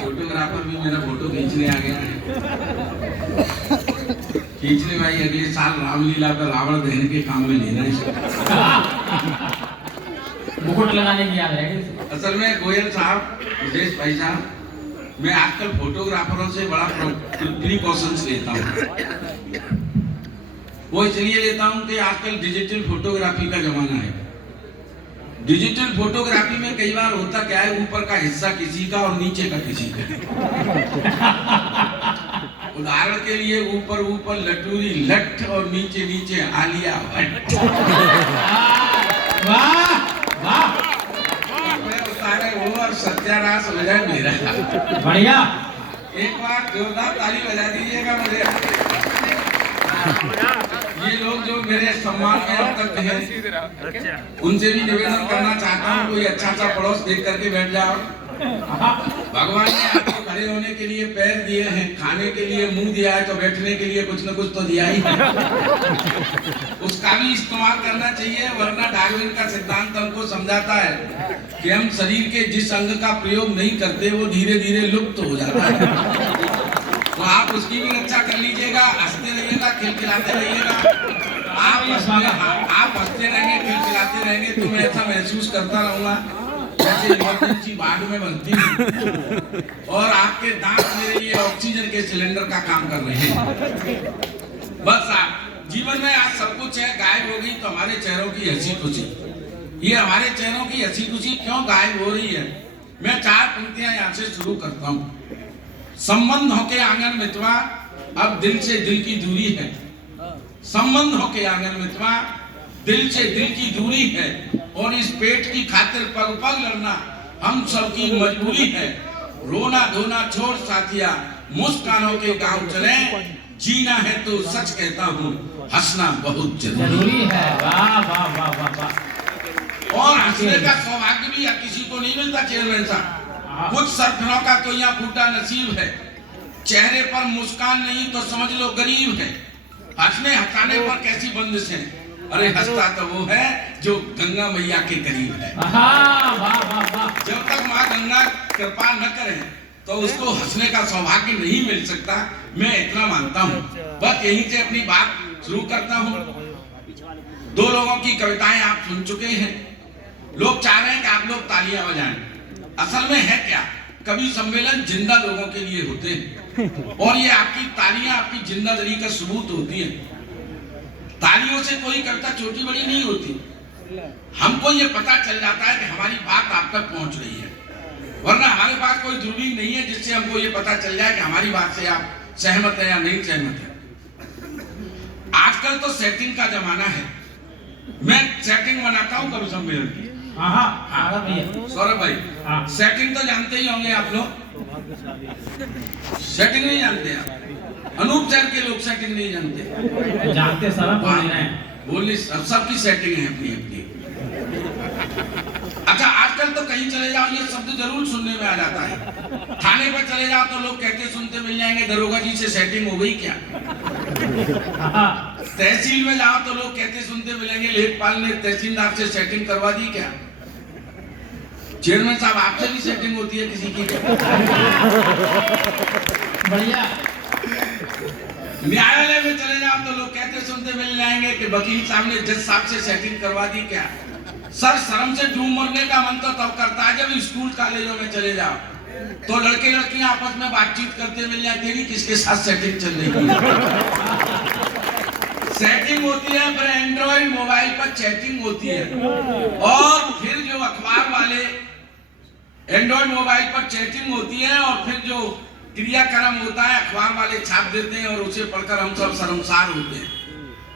Photographer भी मेरा photo खींचने आ गया है। खींचने भाई अगले साल रामलीला पर रावण दहन के काम में लेना है। मुकुट लगाने की याद है। असल में गोयल साहब, विदेश भाई साहब, मैं आजकल फोटोग्राफरों से बड़ा प्रिकॉशंस लेता हूँ। वो इसलिए लेता हूँ कि आजकल डिजिटल फोटोग्राफी का जमाना है। डिजिटल फोटोग्राफी में कई बार होता क्या है, ऊपर का हिस्सा किसी का और नीचे का किसी का। उदाहरण के लिए ऊपर ऊपर लटूरी लट और नीचे नीचे आलिया भट्ट। वाह वाह, सारे वो और सत्यानाश हो जाए मेरा। बढ़िया। एक बार जोरदार ताली बजा दीजिएगा मुझे। ये लोग जो मेरे सम्मान में अब तक हैं, उनसे भी निवेदन करना चाहता हूँ, कोई अच्छा सा पड़ोस देख करके बैठ जाओ। भगवान ने आपको खड़े होने के लिए पैर दिए हैं, खाने के लिए मुंह दिया है, तो बैठने के लिए कुछ न कुछ तो दिया ही है। उसका भी इस्तेमाल करना चाहिए, वरना डार्विन का सिद्धांत हमको समझाता है कि हम शरीर के जिस अंग का प्रयोग नहीं करते वो धीरे धीरे लुप्त हो जाता है। तो आप उसकी भी रक्षा कर लीजिएगा, हंसते रहिएगा, खिलखिलाते रहिएगा। आप हंसते रहेंगे, खिलखिलाते रहेंगे तो मैं ऐसा महसूस करता रहूंगा जैसे इमरजेंसी वार्ड में बनती है और आपके दांत मेरे लिए ऑक्सीजन के सिलेंडर का काम कर रहे हैं। बस आप जीवन में आज सब कुछ है, गायब हो गई तो हमारे चेहरों की हंसी खुशी। ये हमारे चेहरों की हंसी खुशी क्यों गायब हो रही है? मैं 4 पंक्तियां यहाँ से शुरू करता हूँ। संबंधों के आंगन मितवा, अब दिल से दिल की दूरी है। संबंधों के आंगन मितवा, दिल से दिल की दूरी है, और इस पेट की खातिर पग पग लड़ना हम सबकी मजबूरी है। रोना धोना छोड़ साथिया, मुस्कानों के गांव चले, जीना है तो सच कहता हूँ, हंसना बहुत जरूरी है। वाह वाह वाह वाह वाह। और हंसने का सौभाग्य भी किसी को नहीं मिलता चेयरमैन साहब। कुछ सरफरों का तो यहाँ फूटा नसीब है। चेहरे पर मुस्कान नहीं तो समझ लो गरीब है। हंसने हंसाने पर कैसी बंदिश है? अरे हंसता तो वो है जो गंगा मैया के करीब है। जब तक माँ गंगा कृपा न करे तो उसको हंसने का सौभाग्य नहीं मिल सकता, मैं इतना मानता हूँ। बस यहीं से अपनी बात शुरू करता हूँ। 2 लोगों की कविताएं आप सुन चुके हैं। लोग चाह रहे हैं कि आप लोग तालियां बजाएं। असल में है क्या, कवि सम्मेलन जिंदा लोगों के लिए होते हैं, और ये आपकी तालियां आपकी जिंदादिली का सबूत होती है। तालियों से कोई कविता छोटी बड़ी नहीं होती। हमको ये पता चल जाता है कि हमारी बात आप तक पहुंच रही है, वरना हमारे पास कोई दूरबीन नहीं है जिससे हमको ये पता चल जाए कि हमारी बात से आप सहमत है या नहीं सहमत है। आजकल तो सेटिंग का जमाना है। मैं सेटिंग बनाता हूँ कवि सम्मेलन की। सौरभ भाई, सेटिंग तो जानते ही होंगे आप लोग। सेटिंग नहीं जानते आप? अनूप शहर के लोग सेटिंग नहीं जानते। सर बोलिए, सबकी सेटिंग है अपनी अपनी। अच्छा, आजकल तो कहीं चले जाओ ये शब्द जरूर सुनने में आ जाता है। थाने पर चले जाओ तो लोग कहते सुनते मिल जाएंगे, दरोगा जी से सेटिंग हो गई क्या? तहसील में जाओ तो लोग कहते सुनते मिलेंगे, लेखपाल ने तहसीलदार से सेटिंग करवा दी क्या? चेयरमैन साहब, आपसे भी सेटिंग होती है किसी की? बढ़िया। न्यायालय में चले जाओ तो लोग कहते सुनते मिल जाएंगे कि वकील साहब ने जज साहब से सेटिंग करवा दी क्या? सर, शर्म से डूब मरने का मन तो तब करता है जब स्कूल कॉलेजों में चले जाओ तो लड़के लड़कियां आपस में बातचीत करते मिल जाए, तेरी किसके साथ सेटिंग चल रही है? सेटिंग होती है पर एंड्रॉइड मोबाइल पर चैटिंग होती है, और फिर जो अखबार वाले एंड्रॉइड मोबाइल पर चैटिंग होती है, और फिर जो क्रियाक्रम होता है अखबार वाले छाप देते हैं, और उसे पढ़कर हम सब शर्मसार होते हैं।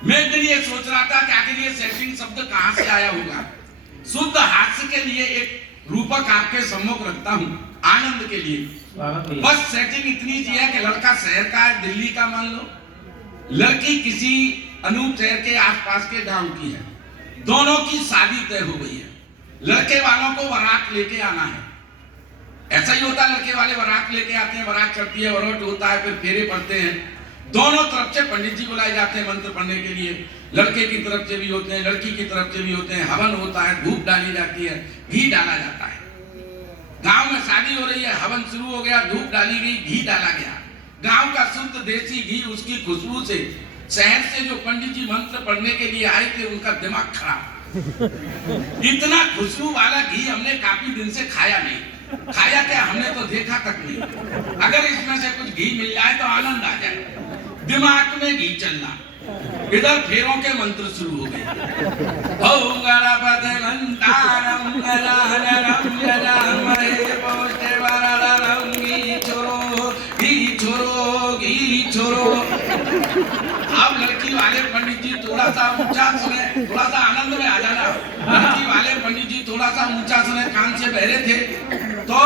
मैं एक दिन ये सोच रहा था कि आखिर ये सेटिंग शब्द कहां से आया होगा। शुद्ध हास्य के लिए एक रूपक आपके सम्मुख रखता हूं, आनंद के लिए। बस सेटिंग इतनी सी है कि लड़का शहर का है, दिल्ली का मान लो, लड़की किसी अनूप शहर के आसपास के गांव की है। दोनों की शादी तय हो गई है। लड़के वालों को बारात लेके आना है। ऐसा ही होता है, लड़के वाले बारात लेके आते हैं, बारात चढ़ती है, वरोट होता है, फिर फेरे पड़ते हैं। दोनों तरफ से पंडित जी बुलाए जाते हैं मंत्र पढ़ने के लिए। लड़के की तरफ से भी होते हैं, लड़की की तरफ से भी होते हैं। हवन होता है, धूप डाली जाती है, घी डाला जाता है। गांव में शादी हो रही है, हवन शुरू हो गया, धूप डाली गई, घी डाला गया। गांव का शुद्ध देसी घी, उसकी खुशबू से शहर से जो पंडित जी मंत्र पढ़ने के लिए आए थे उनका दिमाग खराब। इतना खुशबू वाला घी हमने काफी दिन से खाया नहीं। खाया क्या, हमने तो देखा तक नहीं। अगर इसमें से कुछ घी मिल जाए तो आनंद आ जाए। दिमाग में घी चलना। इधर फेरों के मंत्र शुरू हो गए। ओम गणपति गंधारम गजाननम गजानमहे पोष्टे वरदनम घी छोरो घी छोरो घी छोरो। अब लड़की वाले पंडित जी थोड़ा सा ऊंचा सुने, थोड़ा सा आनंद में आ जाना। लड़की वाले पंडित जी थोड़ा सा ऊंचा सुने, कान से बहरे थे, तो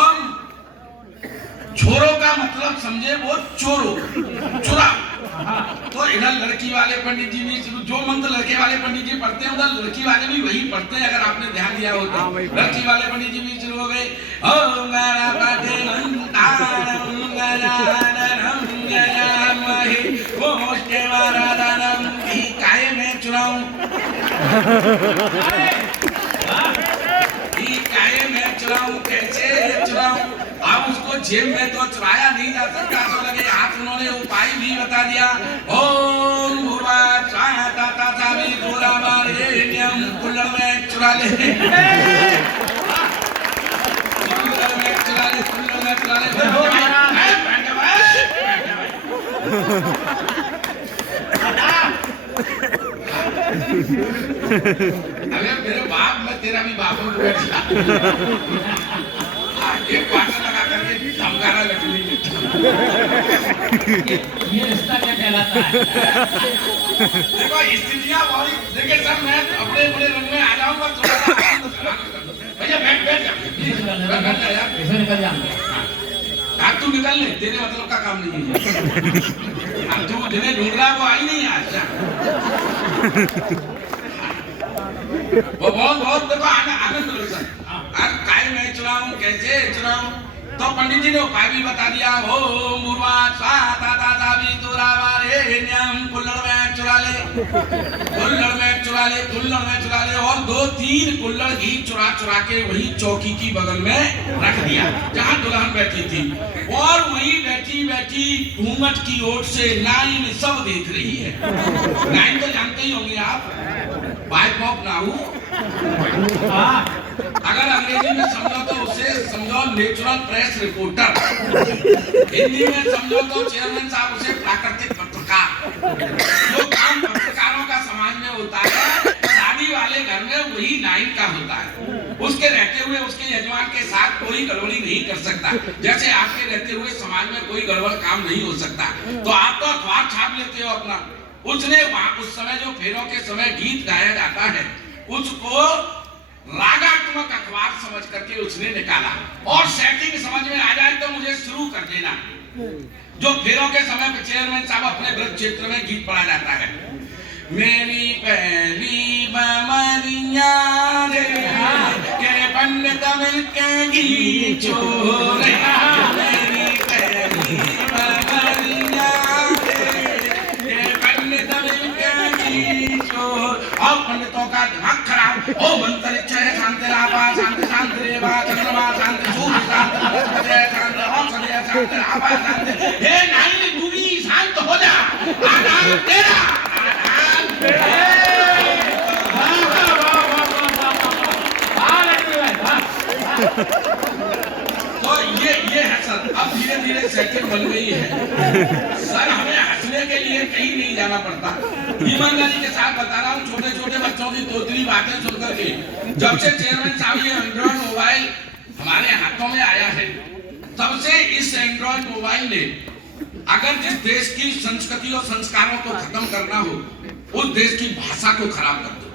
छोरो का मतलब समझे वो चोरो, चुरा। तो इधर लड़की वाले पंडित जी भी जो मंत्र लड़के वाले पंडित जी पढ़ते हैं उधर लड़की वाले भी वही पढ़ते हैं, अगर आपने ध्यान दिया हो तो। लड़की वाले पंडित जी भी शुरू हो गए। ओम गणपति गंधारम गजाननम गजानमहे पोष्टे वरदनम घी काहे में चुराऊं, घी काहे में चुराऊं, कैसे चुराऊं। अब उसको जेब में तो चुराया नहीं जा सकता, तो लगे हाथ उन्होंने उपाय भी बता दिया। ओम भूर्भुवः स्वः तत्सवितुर्वरेण्यं कुल्हड़ में चुरा ले, कुल्हड़ में चुरा ले, कुल्हड़ में चुरा ले। अरे मेरे बाप, मैं तेरा भी बाप हूँ। एक पाटा लगा करके धमकारा लकड़ी। ये रिश्ता क्या कहलाता है? देखो स्थितियाँ बहुत, देखिए सर मैं अपने बड़े रंग में आ जाऊंगा थोड़ा सा। भैया बैठ बैठ जा यार, कैसे निकल जा। हाँ तू निकल ले, तेरे मतलब का काम नहीं है। तू जिन्हें ढूंढ रहा वो आई नहीं आज। वो बहुत देखो आनंद लो सर। काय में चुराऊं, कैसे चुराऊं। तो पंडित जी ने उपाय भी बता दिया। ओम भूर्भुवः स्वः तत्सवितुर्वरेण्यं कुल्हड़ में चुरा ले, कुल्हड़ में चुरा ले, कुल्हड़ में चुरा ले। और 2-3 कुल्हड़ घी चुरा चुरा के वही चौकी की बगल में रख दिया जहाँ दुल्हन बैठी थी। और वही बैठी बैठी घूंघट की ओर से नाइन सब देख रही है। नाइन तो जानते ही होंगे आप, वाइफ ऑफ नाहू। अगर अंग्रेजी में समझो तो उसे समझो नेचुरल प्रेस रिपोर्टर, हिंदी में समझो तो चेयरमैन साहब उसे प्राकृतिक पत्रकार। जो काम पत्रकारों का समाज में होता है, शादी वाले घर में वही नाइन का होता है। उसके रहते हुए उसके यजमान के साथ कोई गड़बड़ी नहीं कर सकता, जैसे आपके रहते हुए समाज में कोई गड़बड़ काम नहीं हो सकता। तो आप तो अखबार छाप लेते हो अपना। उसने उस समय जो फेरों के समय गीत गाया जाता है उसको रागात्मक अखबार समझ करके उसने निकाला। और सेटिंग समझ में आ जाए तो मुझे शुरू कर देना। जो फेरों के समय पे चेयरमैन साहब अपने व्रत क्षेत्र में गीत पढ़ा जाता है। मेरी पहली बमरिया रे के पंडित मिलके गीत छोड़े, मेरी पहली बमरिया और पंडितों का दिमाग खराब। ओ मंत्रिच्छ है शांति रापा शांति शांति रेवा चंद्रमा शांति सूर्य शांति बृहस्पति शांति औषधि शांति रापा शांति। हे नाइन तू भी शांत हो जा, आराम तेरा, आराम तो ये है सर। अब धीरे धीरे सेटिंग बन गई है सर। हमें हंसने के लिए कहीं नहीं जाना पड़ता। ईमानदारी के साथ बता रहा हूँ, छोटे छोटे बच्चों की तोतली बातें सुनकर के जब से चेयरमैन साहब ये एंड्रॉइड मोबाइल हमारे हाथों में आया है, तब से इस एंड्रॉइड मोबाइल ने अगर जिस देश की संस्कृति और संस्कारों को खत्म करना हो उस देश की भाषा को खराब कर दो।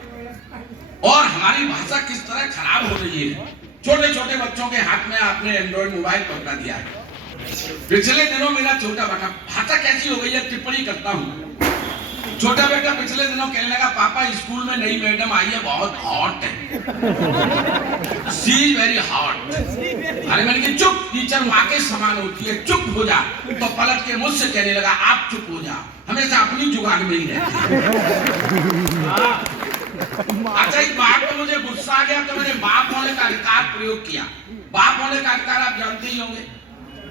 और हमारी भाषा किस तरह खराब हो रही है, छोटे छोटे बच्चों के हाथ में आपने एंड्रॉइड मोबाइल पकड़ा दिया है। पिछले दिनों मेरा छोटा बेटा भाषा कैसी हो गई है टिप्पणी करता हूँ। छोटा बेटा पिछले दिनों कहने लगा, पापा स्कूल में नई मैडम आई है, बहुत हॉट है, शी इज वेरी हॉट। अरे मैंने कहा चुप, टीचर माँ के समान होती है, चुप हो जा। तो पलट के मुझसे कहने लगा, आप चुप हो जा, हमेशा अपनी जुगान में ही रहती है। अच्छा, इस बात पे मुझे गुस्सा आ गया तो मैंने बाप होने का अधिकार प्रयोग किया। बाप होने का अधिकार आप जानते ही होंगे,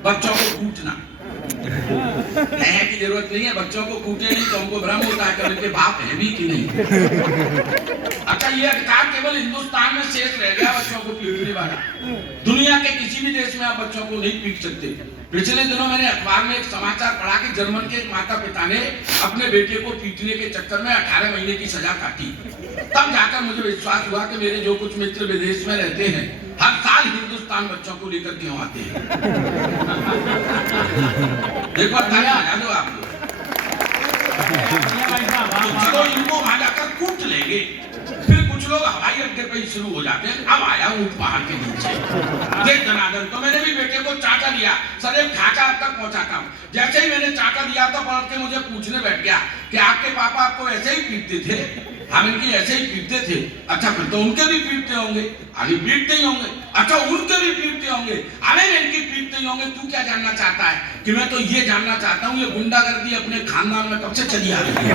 बच्चों को कूटना है की जरूरत नहीं है, बच्चों को कूटे नहीं तो हमको भ्रम होता है कि उनके बाप है भी कि नहीं। अच्छा, ये अधिकार केवल हिंदुस्तान में शेष रह गया बच्चों को पीटने वाला। दुनिया के किसी भी देश में आप बच्चों को नहीं पीट सकते। पिछले दिनों मैंने अखबार में एक समाचार पढ़ा कि जर्मन के माता पिता ने अपने बेटे को पीटने के चक्कर में 18 महीने की सजा काटी। तब जाकर मुझे विश्वास हुआ कि मेरे जो कुछ मित्र विदेश में रहते हैं हर साल हिंदुस्तान बच्चों को लेकर क्यों आते हैं। एक बार ताली बजा दो आप लोग। तो चलो इनको वहां जाकर कूट लेंगे, फिर कुछ लोग हवाई अड्डे पे ही शुरू हो जाते हैं। अब आया ऊंट पहाड़ के नीचे, देख जनार्दन, तो मैंने भी बेटे को चाटा दिया, सर एक ढाका अब तक पहुंचाता हूँ। जैसे ही मैंने चाटा दिया तो पलट के मुझे पूछने बैठ गया कि आपके पापा आपको ऐसे ही पीटते थे? हम इनकी ऐसे ही पीटते थे। अच्छा, फिर तो उनके भी पीटते होंगे। अभी पीटते ही होंगे। अच्छा, उनके भी पीटते होंगे, हमें इनकी पीटते ही होंगे। तू क्या जानना चाहता है? कि मैं तो ये जानना चाहता हूँ ये गुंडागर्दी अपने खानदान में कब से चली आ रही है।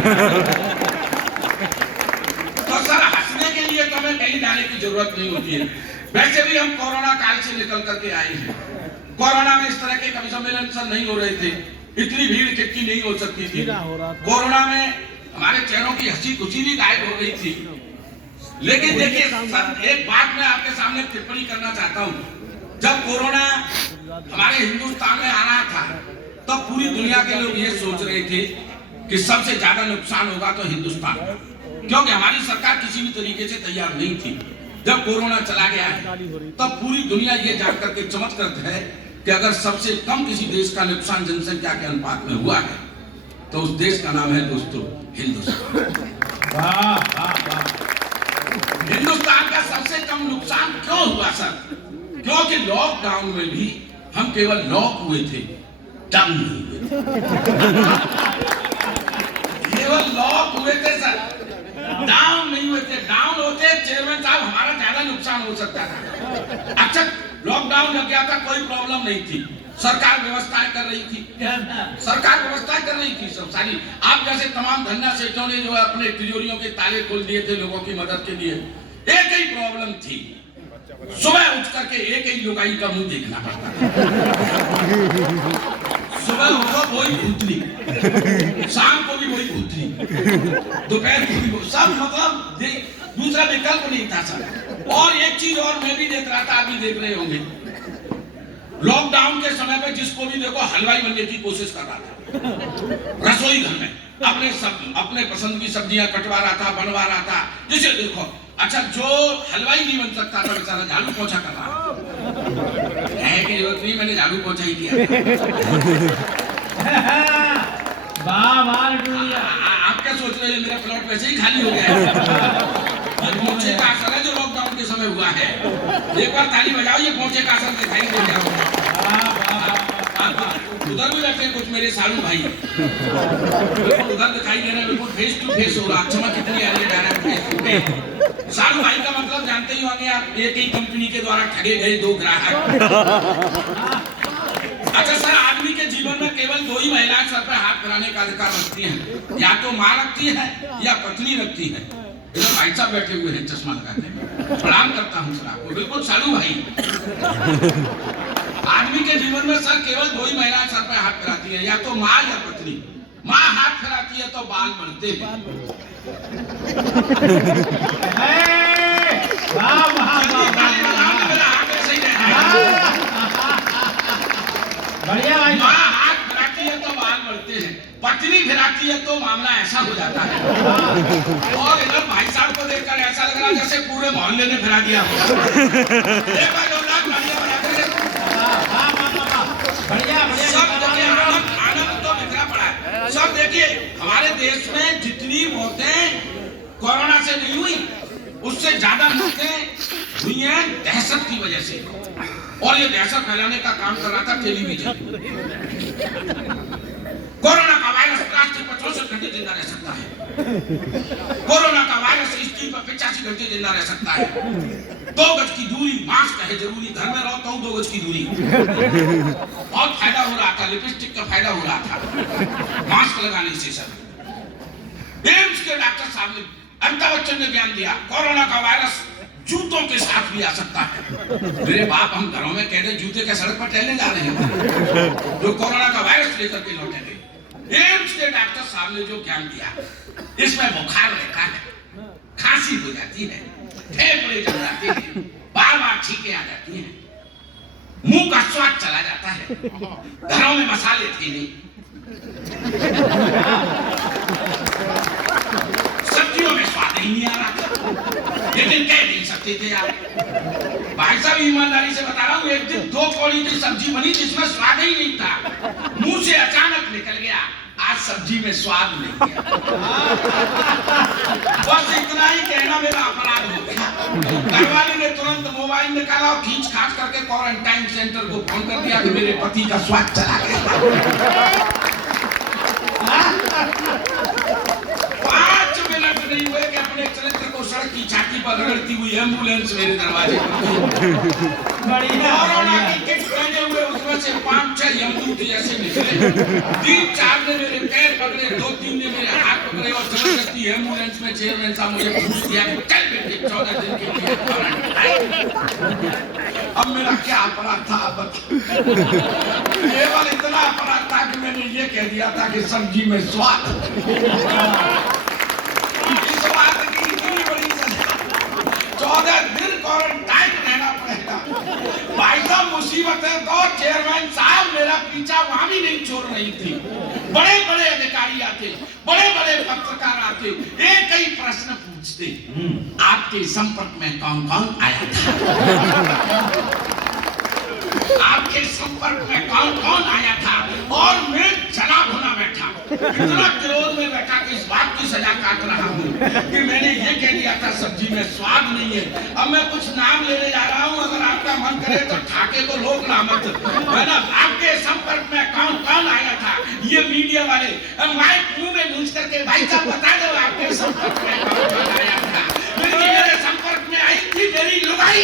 तो सर, हंसने के लिए तो हमें कहीं जाने की जरूरत नहीं होती है। वैसे भी हम कोरोना काल से निकल करके आए हैं। कोरोना में इस तरह के कवि सम्मेलन सर नहीं हो रहे थे, इतनी भीड़ इकट्ठी नहीं हो सकती थी। कोरोना में हमारे चेहरों की हंसी खुशी भी गायब हो गई थी। लेकिन देखिए सर, एक बात मैं आपके सामने टिप्पणी करना चाहता हूँ। जब कोरोना हमारे हिंदुस्तान में आ रहा था तो पूरी दुनिया के लोग ये सोच रहे थे कि सबसे ज्यादा नुकसान होगा तो हिंदुस्तान का, क्योंकि हमारी सरकार किसी भी तरीके से तैयार नहीं थी। जब कोरोना चला गया है तब पूरी दुनिया ये जान करके चमत्कृत है कि अगर सबसे कम किसी देश का नुकसान जनसंख्या के अनुपात में हुआ है तो उस देश का नाम है दोस्तों हिंदुस्तान। हिंदुस्तान का सबसे कम नुकसान क्यों हुआ सर? क्योंकि लॉकडाउन में भी हम केवल लॉक हुए थे, डाउन नहीं हुए। केवल लॉक हुए थे सर, डाउन नहीं हुए थे। डाउन होते चेयरमैन साहब हमारा ज्यादा नुकसान हो सकता था। अच्छा, लॉकडाउन लग गया था, कोई प्रॉब्लम नहीं थी, सरकार व्यवस्थाएं कर रही थी। सरकार व्यवस्थाएं कर रही थी सब सारी। आप जैसे तमाम धन्ना सेठों ने जो है अपने तिजोरियों के ताले खोल दिए थे लोगों की मदद के लिए। एक ही प्रॉब्लम थी, सुबह उठ करके एक ही लुगाई का मुंह देखना पड़ता था। सुबह उठो वही भूतनी, शाम को भी वही भूतनी, दोपहर को भी, सब मतलब दूसरा विकल्प नहीं था सर। और एक चीज और मैं भी देख रहा था, आप भी देख रहे होंगे, लॉकडाउन के समय पे जिसको भी देखो हलवाई बनने की कोशिश कर रहा था। रसोई घर में अपने पसंद की सब्जियां कटवा रहा था, बनवा रहा था, जिसे देखो। अच्छा, जो हलवाई नहीं बन सकता था बेचारा झाड़ू पोछा कर रहा है कि जरूरत नहीं, मैंने झाड़ू पोछा ही किया। आप क्या सोच रहे हैं मेरा प्लॉट वैसे ही खाली हो गया है? पोछे का असर है जो लॉकडाउन के समय हुआ है। एक बार ताली बजाओ, ये पोछे का असर दिखाई दे जाओ। उधर भी बैठे कुछ मेरे सालू भाई, उधर दिखाई दे रहे हैं, बिल्कुल फेस टू फेस हो रहा। चमक कितनी आ रही है डायरेक्ट फेस टू फेस। सालू भाई का मतलब जानते ही होंगे आप, एक ही कंपनी के द्वारा ठगे गए 2 ग्राहक। अच्छा सर, आदमी के जीवन में केवल 2 ही महिलाएं सर पे हाथ कराने का अधिकार रखती हैं, या तो माँ रखती है या पत्नी रखती है। इधर भाई साहब बैठे हुए हैं चश्मा लगा के, प्रणाम करता हूँ सर आपको, बिल्कुल सालू भाई। आदमी के जीवन में सर केवल 2 ही महिलाएं सर पे हाथ कराती है, या तो माँ या पत्नी। माँ हाथ कराती है तो बाल बढ़ते हैं। बढ़िया भाई। माँ हाथ फिराती है तो बाल बढ़ते हैं, पत्नी फिराती है तो मामला ऐसा हो जाता है। और इधर भाई साहब को देखकर ऐसा लग रहा जैसे पूरे मोहल्ले ने फिरा दिया। आनंद तो बिखरा पड़ा है। सब देखिए, हमारे देश में जितनी मौतें कोरोना से नहीं हुई, उससे ज्यादा मौतें हुई हैं दहशत की वजह से। और ये दहशत फैलाने का काम कर रहा था टेलीविजन। कोरोना का वायरस प्लास्टिक पर 64 घंटे जिंदा रह सकता है। कोरोना का वायरस इस चीज पर 85 घंटे जिंदा रह सकता है। 2 गज की दूरी, मास्क है जरूरी, घर में रहो तो 2 गज की दूरी। बहुत फायदा हो रहा था, लिपस्टिक का फायदा हो रहा था मास्क लगाने से। सब एम्स के डॉक्टर साहब ने, अमिताभ बच्चन ने ज्ञान दिया, कोरोना का वायरस जूतों के साथ भी आ सकता है। मेरे बाप, हम घरों में कह रहे जूते के सड़क पर टहलने जा रहे हैं, जो कोरोना का वायरस लेकर के लौटेंगे। एम्स के डॉक्टर साहब ने जो ज्ञान दिया, इसमें बुखार रहता है, खांसी हो जाती है, फेफड़े जम जाते हैं, बार बार छींकें आ जाती हैं, मुंह का स्वाद चला जाता है, घरों में मसाले थे नहीं, सब्जियों में स्वाद ही नहीं आ रहा था, लेकिन कह नहीं सकते थे आप। भाई साहब ईमानदारी से बता रहा हूँ, एक दिन 2 कौड़ी की सब्जी बनी जिसमें स्वाद ही नहीं था, मुंह से अचानक निकल गया, आज सब्जी में स्वाद नहीं है। बस इतना ही कहना मेरा अपराध हो गया। घरवाली ने तुरंत मोबाइल निकाला और खींच खाच करके क्वारंटाइन सेंटर को फोन कर दिया कि मेरे पति का स्वाद चला गया। 5 मिनट नहीं हुए कि अपने चरित्र को सड़क की छाती पर रगड़ती हुई एम्बुलेंस मेरे दरवाजे पर। कोरोना की किट पहने हुए उसमें से 5-6 यमदूत ऐसे निकले। 3-4 ने मेरे पैर पकड़े, 2-3 ने मेरे हाथ पकड़े और जबरदस्ती एम्बुलेंस में चेयरमैन साहब मुझे पूछ दिया कि कल बेटे 14 दिन के लिए क्वारंटाइन। अब मेरा क्या अपराध था आप बताओ। केवल इतना अपराध था कि मैंने ये कह दिया था कि सब्जी में स्वाद। इस बात की इतनी बड़ी सजा, 14 दिन क्वारंटाइन रहना पड़ेगा। भाई साहब मुसीबत है तो चेयरमैन साहब मेरा पीछा वहां भी नहीं छोड़ रही थी। बड़े बड़े अधिकारी आते, बड़े बड़े पत्रकार आते, एक ही प्रश्न पूछते, आपके संपर्क में कौन कौन आया था? आपके संपर्क में कौन कौन आया था? और मैं जला भुना बैठा, इतना क्रोध में बैठा कि इस बात की सजा काट रहा हूँ कि मैंने ये कह दिया था सब्जी में स्वाद नहीं है। अब मैं कुछ नाम लेने जा रहा हूँ, अगर आपका मन करे तो ठाके को रोकना मत, है ना? आपके संपर्क में कौन कौन आया था? ये मीडिया वाले माइक मुंह में घुस करके भाई साहब बता दो आपके संपर्क में कौन कौन आया था? मेरे संपर्क में आई थी मेरी लुगाई,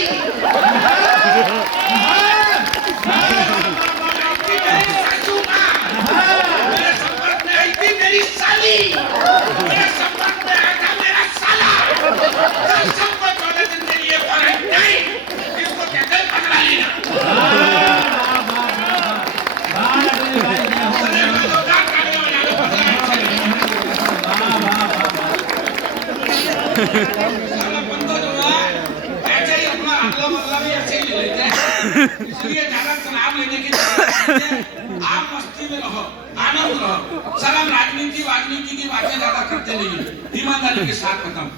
मेरे संपर्क में आई थी मेरी साली, मेरे संपर्क में आया था मेरा साला। सबको 14 दिन के लिए क्वारंटाइन, इसको कहते हैं पकड़ा लेना। ऐसे ही अपना अगला बदला भी ऐसे ही ले लेते हैं, इसलिए ज्यादा तनाव लेने की आप मस्ती में रहो, आनंद रहो। सर हम राजनीति की बातें ज्यादा करते नहीं, ईमानदारी के साथ बताऊं।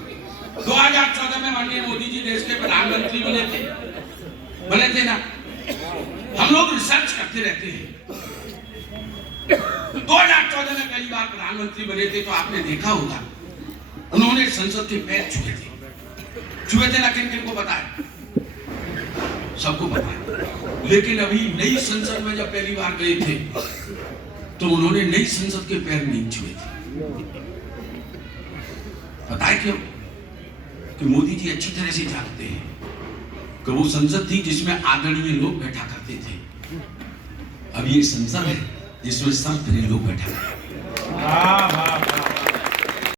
2014 में माननीय मोदी जी देश के प्रधानमंत्री बने थे ना। हम लोग रिसर्च करते रहते हैं। 2014 में पहली बार प्रधानमंत्री बने थे तो आपने देखा होगा उन्होंने संसद के पैर छुए थे ना। किन किन को पता है? सबको पता है। लेकिन अभी नई संसद में जब पहली बार गए थे तो उन्होंने नई संसद के पैर नहीं छुए थे। पता है क्यों? कि मोदी जी अच्छी तरह से जानते हैं कि वो संसद थी जिसमें आदरणीय लोग बैठा करते थे। अब ये संसद है जिसमें सब तरह लोग बैठा करते हैं।